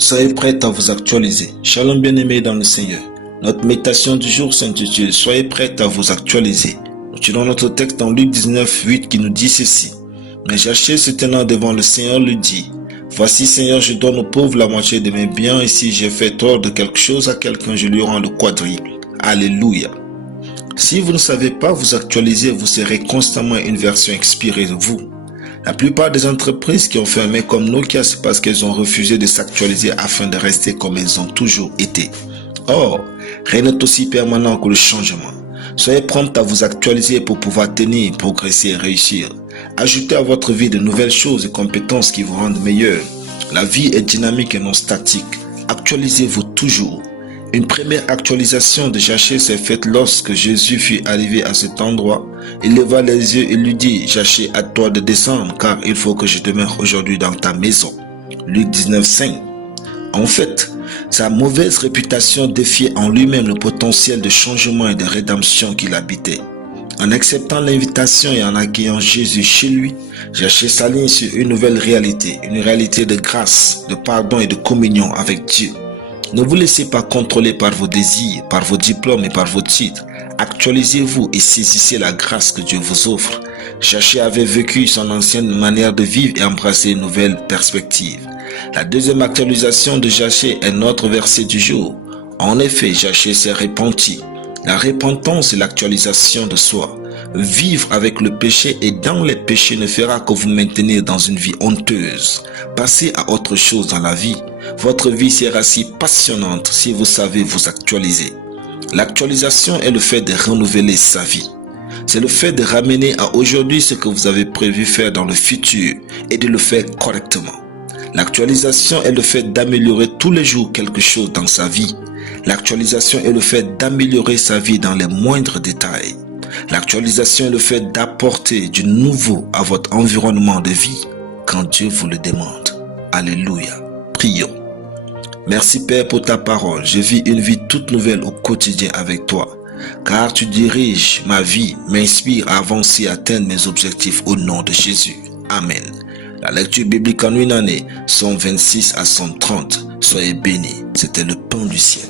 Soyez prêts à vous actualiser. Shalom bien-aimés dans le Seigneur. Notre méditation du jour s'intitule « Soyez prêts à vous actualiser ». Nous tirons notre texte dans Luc 19, 8 qui nous dit ceci. « Mais Zachée se tenant devant le Seigneur lui dit, « Voici Seigneur, je donne aux pauvres la moitié de mes biens et si j'ai fait tort de quelque chose à quelqu'un, je lui rends le quadruple. » Alléluia. Si vous ne savez pas vous actualiser, vous serez constamment une version expirée de vous. La plupart des entreprises qui ont fermé comme Nokia, c'est parce qu'elles ont refusé de s'actualiser afin de rester comme elles ont toujours été. Or, rien n'est aussi permanent que le changement. Soyez prompts à vous actualiser pour pouvoir tenir, progresser et réussir. Ajoutez à votre vie de nouvelles choses et compétences qui vous rendent meilleur. La vie est dynamique et non statique. Actualisez-vous toujours. Une première actualisation de Zachée s'est faite lorsque Jésus fut arrivé à cet endroit. Il leva les yeux et lui dit, « Zachée, à toi de descendre, car il faut que je demeure aujourd'hui dans ta maison. » Luc 19, 5. En fait, sa mauvaise réputation défiait en lui-même le potentiel de changement et de rédemption qu'il habitait. En acceptant l'invitation et en accueillant Jésus chez lui, Zachée s'aligne sur une nouvelle réalité, une réalité de grâce, de pardon et de communion avec Dieu. Ne vous laissez pas contrôler par vos désirs, par vos diplômes et par vos titres. Actualisez-vous et saisissez la grâce que Dieu vous offre. Zachée avait vécu son ancienne manière de vivre et embrassé une nouvelle perspective. La deuxième actualisation de Zachée est notre verset du jour. En effet, Zachée s'est repenti. La repentance est l'actualisation de soi. Vivre avec le péché et dans les péchés ne fera que vous maintenir dans une vie honteuse. Passez à autre chose dans la vie. Votre vie sera si passionnante si vous savez vous actualiser. L'actualisation est le fait de renouveler sa vie. C'est le fait de ramener à aujourd'hui ce que vous avez prévu faire dans le futur et de le faire correctement. L'actualisation est le fait d'améliorer tous les jours quelque chose dans sa vie. L'actualisation est le fait d'améliorer sa vie dans les moindres détails. L'actualisation est le fait d'apporter du nouveau à votre environnement de vie quand Dieu vous le demande. Alléluia. Prions. Merci Père pour ta parole. Je vis une vie toute nouvelle au quotidien avec toi. Car tu diriges ma vie, m'inspire à avancer et atteindre mes objectifs au nom de Jésus. Amen. La lecture biblique en une année, Psaume 26 à Psaume 30. Soyez bénis. C'était le pain du ciel.